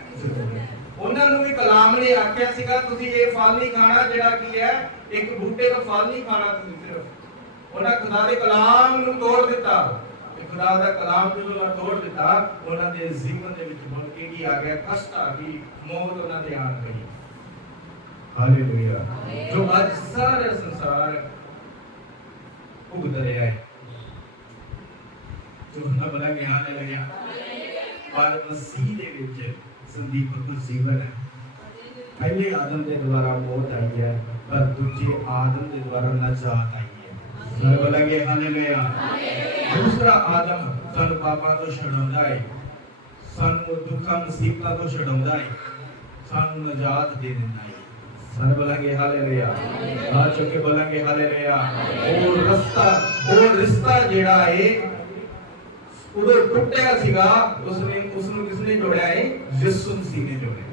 ਉਹਨਾਂ ਨੂੰ ਵੀ ਕਲਾਮ ਨੇ ਆਖਿਆ ਸੀਗਾ ਤੁਸੀਂ ਇਹ ਫਲ ਨਹੀਂ ਖਾਣਾ ਜਿਹੜਾ ਕੀ ਹੈ ਇੱਕ ਬੂਟੇ ਦਾ ਫਲ ਨਹੀਂ ਖਾਣਾ ਤੁਸੀਂ ਸਿਰਫ। ਉਹਨਾਂ ਖੁਦਾ ਦੇ ਕਲਾਮ ਨੂੰ ਤੋੜ ਦਿੱਤਾ। ਤੇ ਖੁਦਾ ਦਾ ਕਲਾਮ ਜਦੋਂ ਉਹਨਾਂ ਤੋੜ ਦਿੱਤਾ ਉਹਨਾਂ ਦੇ ਜੀਵਨ ਦੇ ਵਿੱਚ ਮੁੜ ਕੇ ਕੀ ਆ ਗਿਆ? ਕਸ਼ਟ ਆ ਗਈ ਮੌਤ ਉਹਨਾਂ ਦੇ ਆਣ ਗਈ। ਹਾਲੇਲੂਇਆ। ਜੋ ਅੱਜ ਸਾਰਾ ਸੰਸਾਰ ਭੁਗਤ ਰਿਹਾ ਹੈ ਜੋ ਨਾ ਬਲਾਂਗੇ ਹਾਲੇਲੂਇਆ ਪਰ ਮਸੀਹ ਦੇ ਵਿੱਚ ਸੰਦੀਪ ਕੋ ਜੀਵਨ ਹੈ। ਪਹਿਲੇ ਆਦਮ ਦੇ ਦੁਆਰਾ ਮੌਤ ਆਈ ਹੈ, ਪਰ ਦੂਜੇ ਆਦਮ ਦੇ ਦੁਆਰਾ ਨਜਾਤ ਆਈ ਹੈ। ਸਰ ਬਲਾਂਗੇ ਹਾਲੇਲੂਇਆ। ਦੂਸਰਾ ਆਦਮ ਸਾਨੂੰ ਪਾਪਾਂ ਤੋਂ ਛਡਾਉਂਦਾ ਹੈ। ਸਾਨੂੰ ਦੁੱਖਾਂ, ਮੁਸੀਬਤਾਂ ਤੋਂ ਛਡਾਉਂਦਾ ਹੈ। ਸਾਨੂੰ ਨਜਾਤ ਦੇ ਦਿੰਦਾ ਹੈ। ਸਰ ਬਲਾਂਗੇ ਹਾਲੇਲੂਇਆ ਆ ਚੁੱਕੇ ਬਲਾਂਗੇ ਹਾਲੇਲੂਇਆ ਉਹ ਰਸਤਾ ਉਹ ਰਿਸ਼ਤਾ ਜਿਹੜਾ ਹੈ ਉਦੋਂ ਟੁੱਟਿਆ ਸੀਗਾ ਉਸਨੇ ਉਸ ਨੂੰ ਕਿਸ ਨੇ ਜੋੜਿਆ ਹੈ ਯਿਸੂ ਮਸੀਹ ਨੇ ਜੋੜਿਆ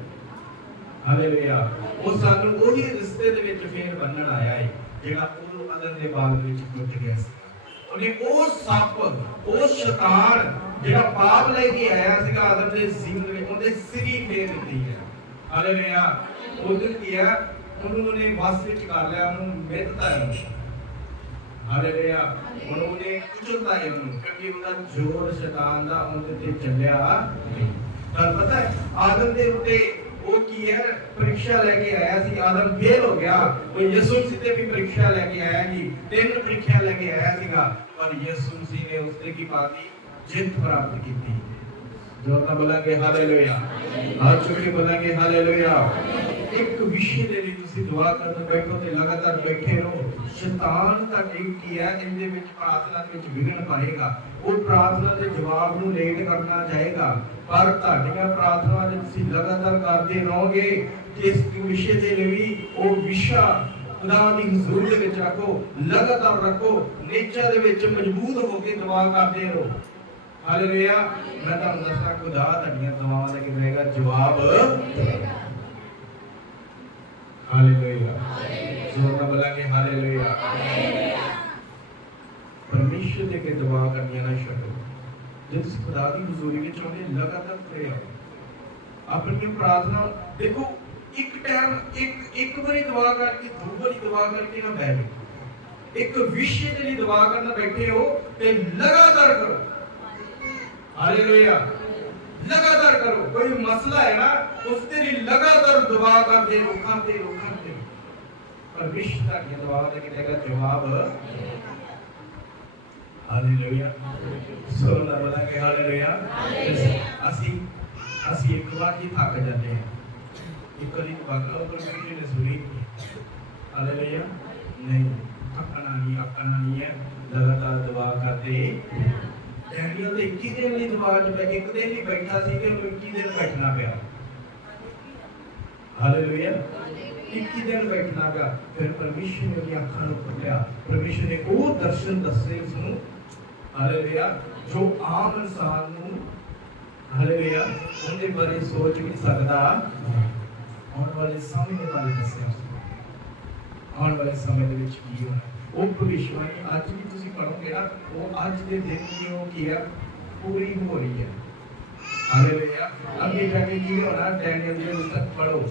ਹਾਲੇਲੂਇਆ ਉਹ ਸਾਨੂੰ ਉਹੀ ਰਿਸ਼ਤੇ ਦੇ ਵਿੱਚ ਫੇਰ ਬੰਨਣ ਆਇਆ ਹੈ ਜਿਹੜਾ ਉਹ ਅਦਨ ਦੇ ਬਾਗ ਵਿੱਚ ਟੁੱਟ ਗਿਆ ਸੀ ਉਹਨੇ ਉਹ ਸੱਪ ਉਹ ਸ਼ੈਤਾਨ ਜਿਹੜਾ ਪਾਪ ਲੈ ਕੇ ਆਇਆ ਸੀਗਾ ਆਦਮ ਦੇ ਜੀਵਨ ਵਿੱਚ ਉਹਦੇ ਸਿਰੀ ਫੇਰ ਦਿੱਤੀ ਹੈ ਹਾਲੇਲੂਇਆ ਉਹਨੇ ਕੀ ਹੈ ਉਹਨੂੰ ਉਹਨੇ ਵਸ ਵਿੱਚ ਕਰ ਲਿਆ, ਉਹਨੂੰ ਮਿੱਤਤਾ ਹੈ ਹਾਲੇਲੂਇਆ ਉਹਨੇ ਕੁਚਲਤਾ ਹੈ ਉਹਨੂੰ, ਕਿਉਂਕਿ ਉਹਦਾ ਜ਼ੋਰ ਸ਼ੈਤਾਨ ਦਾ ਉਹਦੇ ਤੇ ਚੱਲਿਆ। ਤਾਂ ਪਤਾ ਹੈ, ਆਦਮ ਦੇ ਉੱਤੇ ਉਹ ਕੀ ਹੈ, ਪ੍ਰੀਖਿਆ ਲੈ ਕੇ ਆਇਆ ਸੀ। ਆਦਮ ਫੇਲ ਹੋ ਗਿਆ। ਉਹ ਯਿਸੂ ਮਸੀਹ ਤੇ ਵੀ ਪ੍ਰੀਖਿਆ ਲੈ ਕੇ ਆਇਆ ਜੀ। ਤਿੰਨ ਪ੍ਰੀਖਿਆ ਲੈ ਕੇ ਆਇਆ ਸੀਗਾ। ਪਰ ਯਿਸੂ ਮਸੀਹ ਨੇ ਉਸ ਤੇ ਕੀ ਪਾਤੀ? ਜਿੱਤ ਪ੍ਰਾਪਤ ਕੀਤੀ। ਜੋ ਤਾਂ ਬੋਲਾਂਗੇ, ਹਾਲੇਲੂਇਆ। ਆ ਚੁੱਕੇ ਬੋਲਾਂਗੇ, ਹਾਲੇਲੂਇਆ। ਇੱਕ ਵਿਸ਼ੇ ਦੇ ਲਈ ਤੁਸੀਂ ਦੁਆ ਕਰਨ ਬੈਠੋ ਤੇ ਲਗਾਤਾਰ ਬੈਠੇ ਰਹੋ। ਸ਼ੈਤਾਨ ਤਾਂ ਠੀਕ ਕੀ ਹੈ, ਇਹਦੇ ਵਿੱਚ ਪ੍ਰਾਰਥਨਾ ਦੇ ਵਿੱਚ ਵਿਗਣ ਪਾਏਗਾ। ਉਹ ਪ੍ਰਾਰਥਨਾ ਦੇ ਜਵਾਬ ਨੂੰ ਲੇਟ ਕਰਨਾ ਚਾਹੇਗਾ। ਪਰ ਤੁਹਾਡੀਆਂ ਪ੍ਰਾਰਥਨਾ ਦੇ ਤੁਸੀਂ ਲਗਾਤਾਰ ਕਰਦੇ ਰਹੋਗੇ ਇਸ ਵਿਸ਼ੇ ਦੇ ਲਈ ਉਹ ਵਿਸ਼ਾ ਖੁਦਾ ਦੀ ਹਜ਼ੂਰ ਦੇ ਵਿੱਚ ਰੱਖੋ, ਲਗਾਤਾਰ ਰੱਖੋ, ਨੇਚਰ ਦੇ ਵਿੱਚ ਮਜ਼ਬੂਤ ਹੋ ਕੇ ਦੁਆ ਕਰਦੇ ਰਹੋ। ਹਾਲੇਲੂਇਆ ਮੈਂ ਤੁਹਾਨੂੰ ਦੱਸਾਂ, ਖੁਦਾ ਤੁਹਾਡੀਆਂ ਦੁਆਵਾਂ ਦਾ ਕਿਵੇਂ ਰਹੇਗਾ ਜਵਾਬ ਹਾਲੇਲੂਇਆ ਜ਼ੋਰ ਨਾਲ ਬੋਲਾਂਗੇ ਹਾਲੇਲੂਇਆ ਪਰਮੇਸ਼ਰ ਦੇ ਕੇ ਦੁਆ ਕਰਨੀਆਂ ਨਾ ਛੱਡੋ ਜੇ ਤੁਸੀਂ ਖੁਦਾ ਦੀ ਹਜ਼ੂਰੀ ਵਿੱਚ ਆਉਂਦੇ ਲਗਾਤਾਰ ਪਰੇ ਆਪਣੀ ਪ੍ਰਾਰਥਨਾ ਦੇਖੋ ਇੱਕ ਟਾਈਮ ਇੱਕ ਇੱਕ ਵਾਰੀ ਦੁਆ ਕਰਕੇ ਦੋ ਵਾਰੀ ਦੁਆ ਕਰਕੇ ਨਾ ਬੈਠੋ ਇੱਕ ਵਿਸ਼ੇ ਦੇ ਲਈ ਦੁਆ ਕਰਨ ਬੈਠੇ ਹੋ ਤੇ ਲਗਾਤਾਰ ਕਰੋ ਹਾਲੇਲੂਇਆ ਲਗਾਤਾਰ ਕਰੋ। ਕੋਈ ਮਸਲਾ ਹੈ ਨਾ, ਉਸ ਦੇ ਲਈ ਲਗਾਤਾਰ ਦੁਆ ਕਰਦੇ ਰਹੋ ਕਰਦੇ ਰਹੋ ਕਰਦੇ ਰਹੋ ਪਰਮੇਸ਼ਰ ਦੀ ਦੁਆ ਦੇ ਕਿਤੇ ਜਵਾਬ? ਹਾਲੇਲੂਇਆ। ਸੋ ਨਾ ਬਲਾ ਕੇ ਹਾਲੇਲੂਇਆ। ਅਸੀਂ ਅਸੀਂ ਇੱਕ ਵਾਰ ਹੀ ਥੱਕ ਜਾਂਦੇ ਹਾਂ। ਇੱਕ ਵਾਰੀ ਬਾਕਾ ਪਰਮੇਸ਼ਰ ਨੇ ਸੁਣੀ। ਹਾਲੇਲੂਇਆ। ਨਹੀਂ, ਥੱਕਣਾ ਨਹੀਂ ਆਕਣਾ ਨਹੀਂ ਹੈ। ਲਗਾਤਾਰ ਦੁਆ ਕਰਦੇ। ਡੈਨੀਅਲ ਤੇ 21 ਦਿਨ ਲਈ ਦੁਆ ਚ ਬੈ ਇੱਕ ਦਿਨ ਹੀ ਬੈਠਾ ਸੀ ਤੇ ਉਹਨੂੰ 21 ਦਿਨ ਬੈਠਣਾ ਪਿਆ। ਹਾਲੇਲੂਇਆ 21 ਦਿਨ ਬੈਠਣਾ ਪਿਆ। ਫਿਰ ਪਰਮੇਸ਼ਰ ਨੇ ਉਹਦੀਆਂ ਅੱਖਾਂ ਨੂੰ ਖੋਲਿਆ ਪਰਮੇਸ਼ਰ ਨੇ ਉਹ ਦਰਸ਼ਨ ਦੱਸੇ ਉਸ ਨੂੰ। ਹਾਲੇਲੂਇਆ ਜੋ ਆਮ ਇਨਸਾਨ ਨੂੰ ਹਾਲੇਲੂਇਆ ਉਹਦੇ ਬਾਰੇ ਸੋਚ ਵੀ ਨਹੀਂ ਸਕਦਾ। ਆਉਣ ਵਾਲੇ ਸਮੇਂ ਦੇ ਬਾਰੇ ਦੱਸਿਆ ਉਸਨੇ। ਆਉਣ ਵਾਲੇ ਸਮੇਂ ਦੇ ਵਿੱਚ ਕੀ ਹੋਣਾ। ਉਹ ਭਵਿਸ਼ਵਾਣੀ ਅੱਜ ਵੀ ਤੁਸੀਂ ਪੜੋਗੇ ਨਾ ਉਹ ਅੱਜ ਦੇ ਦਿਨ ਦੀ ਉਹ ਕੀ ਹੈ, ਪੂਰੀ ਹੋ ਰਹੀ ਹੈ। ਹਾਲੇਲੂਇਆ ਅੱਗੇ ਜਾ ਕੇ ਕੀ ਹੋਣਾ? ਡੈਨੀਅਲ ਦੇ ਪੁਸਤਕ ਪੜੋ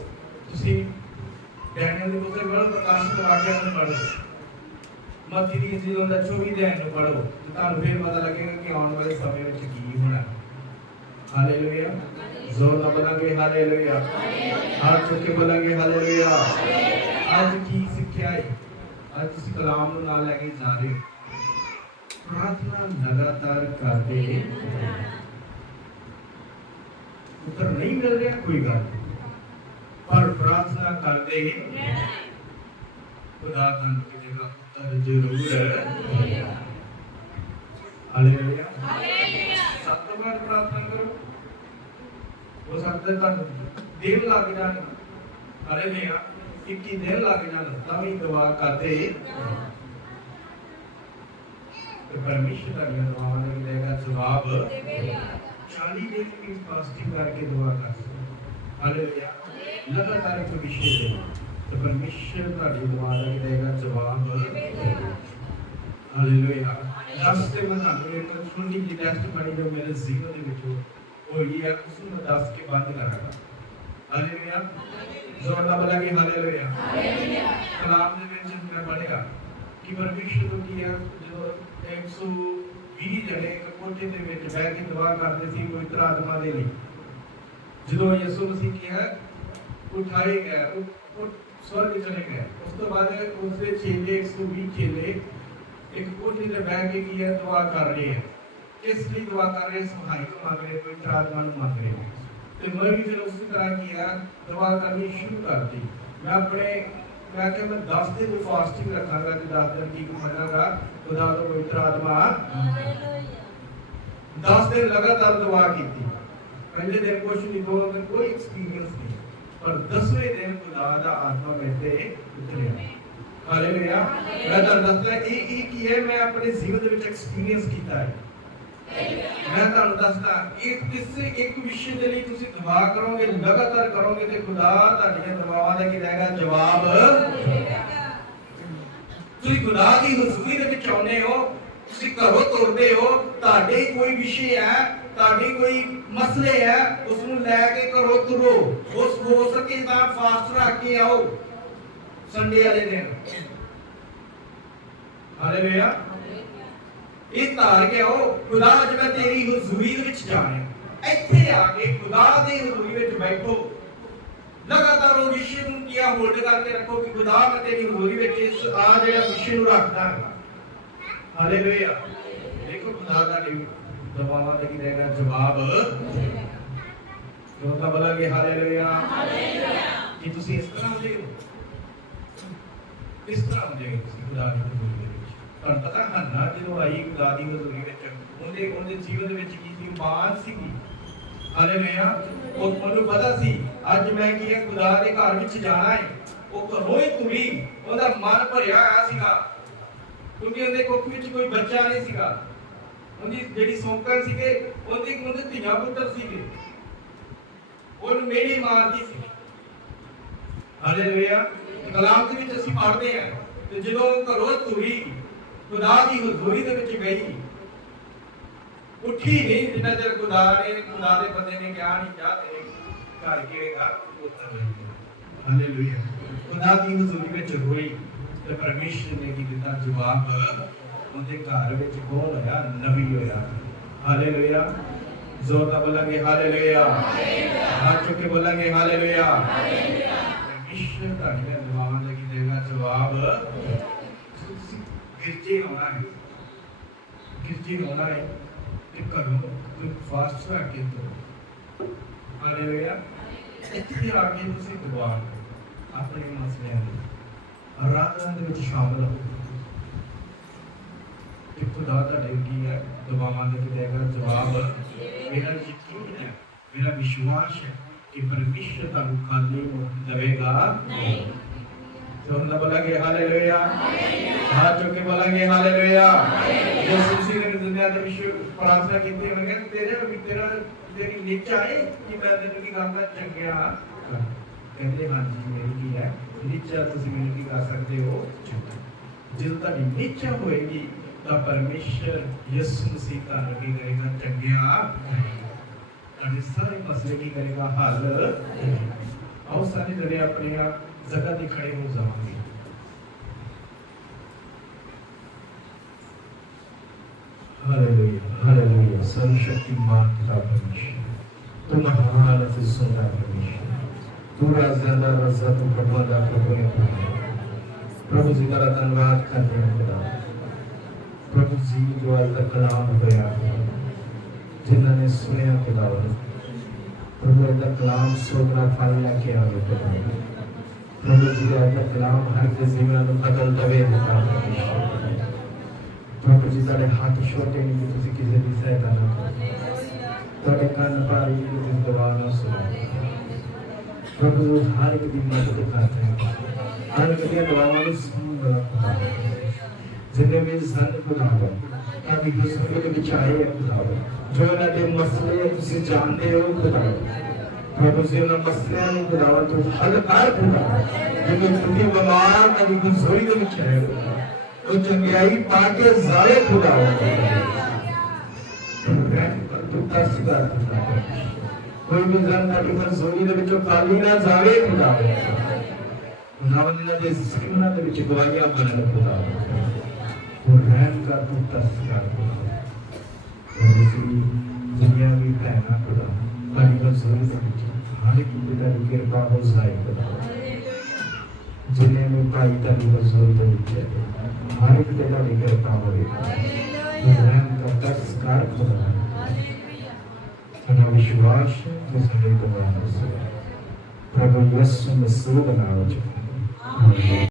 ਤੁਸੀਂ ਡੈਨੀਅਲ ਦੀ ਪੁਸਤਕ ਪੜੋ ਪ੍ਰਕਾਸ਼ ਵਾਕਿਆ ਨੂੰ ਪੜੋ ਮੱਤੀ ਦੀ ਜਦੋਂ ਦਾ 24 ਦਿਨ ਨੂੰ ਪੜੋ ਤੇ ਤੁਹਾਨੂੰ ਫਿਰ ਪਤਾ ਲੱਗੇਗਾ ਕਿ ਆਉਣ ਵਾਲੇ ਸਮੇਂ ਵਿੱਚ ਕੀ ਹੋਣਾ। ਹਾਲੇਲੂਇਆ ਜ਼ੋਰ ਨਾਲ ਬੋਲਾਂਗੇ ਹਾਲੇਲੂਇਆ ਹੱਥ ਚੁੱਕ ਕੇ ਬੋਲਾਂਗੇ ਹਾਲੇਲੂਇਆ ਅੱਜ ਕੀ ਅੱਜ ਤੁਸੀਂ ਕਲਾਮ ਨੂੰ ਨਾਲ ਲੈ ਕੇ ਜਾ ਰਹੇ। ਪ੍ਰਾਰਥਨਾ ਲਗਾਤਾਰ ਕਰਦੇ ਉੱਤਰ ਨਹੀਂ ਮਿਲ ਰਿਹਾ, ਕੋਈ ਗੱਲ ਪਰ ਪ੍ਰਾਰਥਨਾ ਕਰਦੇ ਖੁਦਾ ਤੁਹਾਨੂੰ ਕਿਹੜਾ ਉੱਤਰ ਜ਼ਰੂਰ ਹੈ। ਹਾਲੇਲੂਇਆ। ਸਭ ਤੋਂ ਬਾਅਦ ਪ੍ਰਾਰਥਨਾ ਕਰੋ। ਹੋ ਸਕਦਾ ਤੁਹਾਨੂੰ ਦਿਨ ਲੱਗ ਜਾਣ। ਹਾਲੇਲੂਇਆ 21 ਦਿਨ ਲੱਗ ਜਾਣ, ਤਾਂ ਵੀ ਦੁਆ ਕਰਦੇ। ਤੇ ਪਰਮੇਸ਼ਰ ਦਾ ਦੁਆਵਾਂ ਦੇ ਦੇਗਾ ਜਵਾਬ। 40 ਦਿਨ ਦੀ ਫਾਸਟਿੰਗ ਕਰਕੇ ਦੁਆ ਕਰ ਸਕਦੇ ਹਾਲੇਲੂਇਆ। ਲਗਾਤਾਰ ਇੱਕ ਵਿਸ਼ੇ ਤੇ ਤੇ ਪਰਮੇਸ਼ਰ ਤੁਹਾਡੀ ਦੁਆ ਦਾ ਦੇਗਾ ਜਵਾਬ। ਹਾਲੇਲੂਇਆ। ਦੱਸ ਤੇ ਮੈਂ ਤੁਹਾਨੂੰ ਇੱਕ ਛੋਟੀ ਜਿਹੀ ਟੈਸਟ ਬਣੀ ਜੋ ਮੇਰੇ ਜੀਵਨ ਦੇ ਵਿੱਚ ਹੋਈ ਹੈ ਉਸ ਨੂੰ ਮੈਂ ਦੱਸ ਕੇ ਬੰਦ ਕਰਾਂਗਾ। ਹਾਲੇਲੂਇਆ ਜ਼ੋਰ ਨਾਲ ਬੋਲਾ ਕਿ ਹਾਲੇਲੂਇਆ ਕਲਾਮ ਦੇ ਵਿੱਚ ਮੈਂ ਪੜ੍ਹਿਆ ਕਿ ਪਰਮੇਸ਼ਰ ਨੂੰ ਕੀ ਹੈ ਜਦੋਂ 120 ਜਣੇ ਇੱਕ ਕੋਠੇ ਦੇ ਵਿੱਚ ਬਹਿ ਕੇ ਦੁਆ ਕਰਦੇ ਸੀ ਪਵਿੱਤਰ ਆਤਮਾ ਦੇ ਲਈ। ਜਦੋਂ ਯਿਸੂ ਮਸੀਹ ਕੀ ਹੈ ਉਠਾਏ ਗਏ ਉਹ ਉਹ ਸਵਰਗ ਚਲੇ ਗਏ। ਉਸ ਤੋਂ ਬਾਅਦ ਉਸਦੇ ਚੇਲੇ 120 ਚੇਲੇ ਇੱਕ ਕੋਠੇ ਤੇ ਬਹਿ ਕੇ ਕੀ ਹੈ ਦੁਆ ਕਰ ਰਹੇ ਹੈ ਕਿਸ ਲਈ ਦੁਆ ਕਰ ਰਹੇ ਸਹਾਇਕ ਮੰਗ ਰਹੇ ਕੋਈ ਤਰਾਜਮਾਨ ਨੂੰ ਮੰਗ ਰਹੇ ਤੇ ਮੈਂ ਵੀ ਫਿਰ ਉਸੇ ਤਰ੍ਹਾਂ ਕੀਆ ਦੁਆ ਕਰਨੀ ਸ਼ੁਰੂ ਕਰਤੀ ਮੈਂ ਆਪਣੇ ਮੈਂ ਕਿ ਮੈਂ 10 ਦਿਨ ਫਾਸਟਿੰਗ ਰੱਖਾਂਗਾ ਤੇ 10 ਦਿਨ ਕੀ ਮੰਨਾਂਗਾ। ਖੁਦਾ ਤੋਂ ਕੋਈ ਤਰਾਜਮਾ 10 ਦਿਨ ਲਗਾਤਾਰ ਦੁਆ ਕੀਤੀ। ਪਹਿਲੇ ਦਿਨ ਕੁਛ ਨਹੀਂ ਦੋ ਦਿਨ ਕੋਈ ਐਕਸਪੀਰੀਅੰਸ ਨਹੀਂ ਪਰ 10ਵੇਂ ਦਿਨ ਖੁਦਾ ਦਾ ਆਤਮਾ ਮੇਰੇ ਉਤਰਿਆ। ਹਾਲੇਲੂਇਆ। ਮੈਂ ਤੁਹਾਨੂੰ ਦੱਸਦਾ ਇਹ ਇਹ ਕੀ ਹੈ? ਮੈਂ ਆਪਣੇ ਜੀਵਨ ਦੇ ਵਿੱਚ ਐਕਸਪੀਰੀਅੰਸ ਕੀਤਾ ਹੈ। ਮੈਂ ਤੁਹਾਨੂੰ ਦੱਸਦਾ, ਇੱਕ ਕਿਸੇ ਇੱਕ ਵਿਸ਼ੇ ਦੇ ਲਈ ਤੁਸੀਂ ਦੁਆ ਕਰੋਗੇ, ਲਗਾਤਾਰ ਕਰੋਗੇ ਤੇ ਖੁਦਾ ਤੁਹਾਡੀਆਂ ਦੁਆਵਾਂ ਦਾ ਕੀ ਰਹੇਗਾ? ਜਵਾਬ ਤੁਸੀਂ ਖੁਦਾ ਦੀ ਹਜ਼ੂਰੀ ਦੇ ਵਿੱਚ ਆਉਂਦੇ ਹੋ, ਤੁਸੀਂ ਘਰੋਂ ਤੁਰਦੇ ਹੋ, ਤੁਹਾਡੇ ਕੋਈ ਵਿਸ਼ੇ ਹੈ, ਤੁਹਾਡੇ ਕੋਈ ਮਸਲੇ ਹੈ ਉਸ ਨੂੰ ਲੈ ਕੇ ਘਰੋਂ ਤੁਰੋ, ਉਸ ਹੋ ਸਕੇ ਤਾਂ ਫਾਸਟ ਰੱਖ ਕੇ ਆਓ ਸੰਡੇ ਵਾਲੇ ਦਿਨ। ਹਾਲੇਲੂਇਆ। ਇਹ ਧਾਰ ਕੇ ਆਓ ਖੁਦਾ ਅੱਜ ਮੈਂ ਤੇਰੀ ਹਜ਼ੂਰੀ ਦੇ ਵਿੱਚ ਜਾ ਰਿਹਾ ਇੱਥੇ ਆ ਕੇ ਖੁਦਾ ਦੀ ਹਜ਼ੂਰੀ ਵਿੱਚ ਬੈਠੋ। ਲਗਾਤਾਰ ਉਹ ਵਿਸ਼ੇ ਨੂੰ ਕੀਆ ਹੋਲਡ ਕਰਕੇ ਰੱਖੋ ਕਿ ਖੁਦਾ ਮੈਂ ਤੇਰੀ ਹਜ਼ੂਰੀ ਵਿੱਚ ਇਸ ਆ ਜਿਹੜਾ ਵਿਸ਼ੇ ਨੂੰ ਰੱਖਦਾ ਹਾਂ। ਹਾਲੇਲੂਇਆ ਦੇਖੋ ਖੁਦਾ ਦਾ ਲਈ ਦਵਾਵਾਂ ਦਾ ਕੀ ਰਹੇਗਾ ਜਵਾਬ। ਜੋ ਤਾਂ ਬੋਲਾਂਗੇ? ਹਾਲੇਲੂਇਆ ਹਾਲੇਲੂਇਆ ਕਿ ਤੁਸੀਂ ਇਸ ਤਰ੍ਹਾਂ ਹੋ? ਇਸ ਤਰ੍ਹਾਂ ਹੋ ਤੁਸੀਂ ਖੁਦਾ ਦੀ ਹਜ਼ੂਰੀ ਤੁਹਾਨੂੰ ਪਤਾ ਹੰਨਾ ਜਦੋਂ ਆਈ ਖੁਦਾ ਦੀ ਹਜ਼ੂਰੀ ਵਿੱਚ, ਉਹਦੇ ਉਹਦੇ ਜੀਵਨ ਵਿੱਚ ਕੀ ਸੀ? ਮਾਨ ਸੀਗੀ। ਹਾਲੇਲੂਇਆ ਉਹ ਉਹਨੂੰ ਪਤਾ ਸੀ, ਅੱਜ ਮੈਂ ਕੀ ਹੈ? ਖੁਦਾ ਦੇ ਘਰ ਵਿੱਚ ਜਾਣਾ ਹੈ। ਉਹ ਘਰੋਂ ਤੁਰੀ, ਉਹਦਾ ਮਨ ਭਰਿਆ ਹੋਇਆ ਸੀਗਾ। ਕਿਉਂਕਿ ਉਹਦੇ ਕੁੱਖ ਵਿੱਚ ਕੋਈ ਬੱਚਾ ਨਹੀਂ ਸੀਗਾ। ਉਹਦੀ ਜਿਹੜੀ ਸੌਂਕਣ ਸੀਗੇ, ਉਹਦੇ ਉਹਦੇ ਧੀਆਂ ਪੁੱਤਰ ਸੀਗੇ। ਉਹਨੂੰ ਮੇਰੀ ਮਾਰਦੀ ਸੀ। ਹਾਲੇਲੂਇਆ ਕਲਾਮ ਦੇ ਵਿੱਚ ਅਸੀਂ ਪੜ੍ਹਦੇ ਹਾਂ। ਤੇ ਜਦੋਂ ਘਰੋਂ ਤੁਰੀ ਖੁਦਾ ਦੀ ਹਜ਼ੂਰੀ ਦੇ ਵਿੱਚ ਗਈ। ਉੱਠੀ ਨਹੀਂ ਜਿੰਨਾ ਚਿਰ ਖੁਦਾ ਨੇ ਖੁਦਾ ਦੇ ਬੰਦੇ ਨੇ ਕਿਹਾ ਨਹੀਂ ਜਾ ਤੇਰੇ ਘਰ ਗਿਰੇਗਾ ਪੁੱਤਰ ਹੋਏਗਾ ਹਾਲੇਲੂਇਆ ਖੁਦਾ ਦੀ ਹਜ਼ੂਰੀ ਵਿੱਚ ਹੋਈ ਤੇ ਪਰਮੇਸ਼ਰ ਨੇ ਕੀ ਦਿੱਤਾ? ਜਵਾਬ ਉਹਦੇ ਘਰ ਵਿੱਚ ਕੌਣ ਹੋਇਆ? ਨਬੀ ਹੋਇਆ। ਹਾਲੇਲੂਇਆ ਜ਼ੋਰ ਨਾਲ ਬੋਲਾਂਗੇ ਹਾਲੇਲੂਇਆ ਹੱਥ ਚੁੱਕ ਕੇ ਬੋਲਾਂਗੇ ਹਾਲੇਲੂਇਆ ਪਰਮੇਸ਼ਰ ਤੁਹਾਡੀਆਂ ਦੁਆਵਾਂ ਦਾ ਕੀ ਦੇਗਾ ਜਵਾਬ ਤੁਸੀਂ ਗਿਰਜੇ ਹੋਣਾ ਹੈ। ਗਿਰਜੇ ਹੋਣਾ ਹੈ ਕਿ ਕਰੋ ਤੁਸੀਂ ਫਾਸਟ ਰੱਖ ਕੇ ਤੋ ਹਾਲੇਲੂਇਆ ਇੱਥੇ ਆ ਕੇ ਤੁਸੀਂ ਦੁਆ ਕਰੋ, ਆਪਣੇ ਮਸਲਿਆਂ ਦੀ। ਆਰਾਧਨਾ ਦੇ ਵਿੱਚ ਸ਼ਾਮਲ ਹੋ। ਕਿ ਖੁਦਾ ਤੁਹਾਡੇ ਕੀ ਹੈ ਦੁਆਵਾਂ ਦੇ ਕਿ ਦੇਗਾ ਜਵਾਬ ਮੇਰਾ ਯਕੀਨ ਹੈ, ਮੇਰਾ ਵਿਸ਼ਵਾਸ ਹੈ ਕਿ ਪਰਮੇਸ਼ਰ ਤੁਹਾਨੂੰ ਖਾਲੀ ਮੁੱਖ ਦੇਵੇਗਾ ਨਹੀਂ ਸੋਨਾ ਬੋਲਾਂਗੇ ਹਾਲੇਲੂਇਆ ਹਾਥ ਚੁੱਕ ਕੇ ਬੋਲਾਂਗੇ ਹਾਲੇਲੂਇਆ ਯਿਸੂ ਮਸੀਹ ਨੇ ਦੁਨੀਆ ਦੇ ਵਿੱਚ ਪ੍ਰਾਰਥਨਾ ਕੀਤੀ ਹੋਵੇ ਤੇਰੇ ਵੀ ਤੇਰਾ ਤੇਰੀ ਨਿਚਾ ਹੈ ਕਿ ਮੈਂ ਤੈਨੂੰ ਕੀ ਕੰਮ ਕਰ ਚੰਗਿਆ ਕਹਿੰਦੇ ਹਾਂਜੀ ਮੇਰੀ ਕੀ ਹੈ ਨਿਚਾ ਤੁਸੀਂ ਮੈਨੂੰ ਕੀ ਕਰ ਸਕਦੇ ਹੋ ਜਦੋਂ ਤੁਹਾਡੀ ਨਿਚਾ ਹੋਏਗੀ ਤਾਂ ਪਰਮੇਸ਼ਰ ਯਿਸੂ ਮਸੀਹ ਤੁਹਾਨੂੰ ਕੀ ਕਰੇਗਾ ਚੰਗਿਆ ਤੁਹਾਡੇ ਸਾਰੇ ਮਸਲੇ ਕੀ ਕਰੇਗਾ ਹੱਲ ਆਓ ਸਾਰੇ ਜਿਹੜੇ ਆਪਣੀਆਂ ਜਗ੍ਹਾ ਤੇ ਖੜੇ ਹੋ ਜਾਵਾਂਗੇ। ਹਾਲੇਲੂਇਆ ਹਾਲੇਲੂਇਆ ਸਰਵ ਸ਼ਕਤੀਮਾਨ ਰੱਬ ਜੀ ਤੂੰ ਮਹਾਨ ਅਤੇ ਸੁੰਦਰ ਰੱਬ ਤੂੰ ਰਾਜ਼ਾ ਦਾ ਰਾਜ਼ਾ, ਤੂੰ ਪ੍ਰਭੂ ਦਾ ਪ੍ਰਭੂ ਹੈ ਪ੍ਰਭੂ। ਜੀ ਦਾ ਧੰਨਵਾਦ ਕਰਦੇ ਹਾਂ ਖੁਦਾ। ਪ੍ਰਭੂ ਜੀ, ਜੋ ਅੱਜ ਦਾ ਕਲਾਮ ਹੋਇਆ ਜਿਨ੍ਹਾਂ ਨੇ ਸੁਣਿਆ ਖੁਦਾ ਪ੍ਰਭੂ ਦਾ ਕਲਾਮ ਸੋਨਾ, ਫਲ ਲੈ ਕੇ ਆਵੇ ਖੁਦਾ। جو جانتے ہو خدا ਮਸਲੇ ਤੁਸੀਂ ਜਾਣਦੇ ਹੋ ਖੁਦਾਵਾ ਪ੍ਰਭੂ ਜੀ ਉਹਨਾਂ ਮਸਲਿਆਂ ਨੂੰ ਖੁਦਾਵਾ ਤੋਂ ਹੱਲ ਕਰ ਖੁਦਾਵਾ ਜਿਵੇਂ ਤੁਸੀਂ ਬਿਮਾਰ ਕਦੀ ਗੁਜ਼ਰੀ ਦੇ ਵਿੱਚ ਆਏ ਹੋ ਉਹ ਚੰਗਿਆਈ ਪਾ ਕੇ ਜ਼ਾਲੇ ਖੁਦਾ ਤੂੰ ਤਰਸ ਕਰ ਖੁਦਾ ਕੋਈ ਵੀ ਜਨ ਤੁਹਾਡੀ ਮਨਜ਼ੂਰੀ ਦੇ ਵਿੱਚੋਂ ਖਾਲੀ ਨਾ ਜਾਵੇ ਖੁਦਾ ਨਵਨਿਆਂ ਦੇ ਸਿਮਨਾ ਦੇ ਵਿੱਚ ਗਵਾਈਆਂ ਬਣਨ ਖੁਦਾ ਉਹ ਰਹਿਮ ਕਰ ਤੂੰ ਹਰ ਇੱਕ ਪਿਤਾ ਦੀ ਕਿਰਪਾ ਹੋ ਜ਼ਾਹਿਰ ਕਰੋ ਜਿਨੇ ਨੂੰ ਭਾਈ ਦਾ ਮਸਲ ਦੇ ਵਿੱਚ ਹਰ ਇੱਕ ਪਿਤਾ ਦੀ ਕਿਰਪਾ ਹੋਵੇ। ਹਾਲੇਲੂਇਆ ਦਾ ਦਸ ਕਰ ਖੁਦਾ ਹਾਲੇਲੂਇਆ ਸਾਡਾ ਵਿਸ਼ਵਾਸ ਤੇ ਸਾਡੇ ਕੋਲ ਪ੍ਰਭੂ ਯਿਸੂ ਮਸੀਹ ਦਾ ਨਾਮ ਵਿੱਚ। ਆਮੀਨ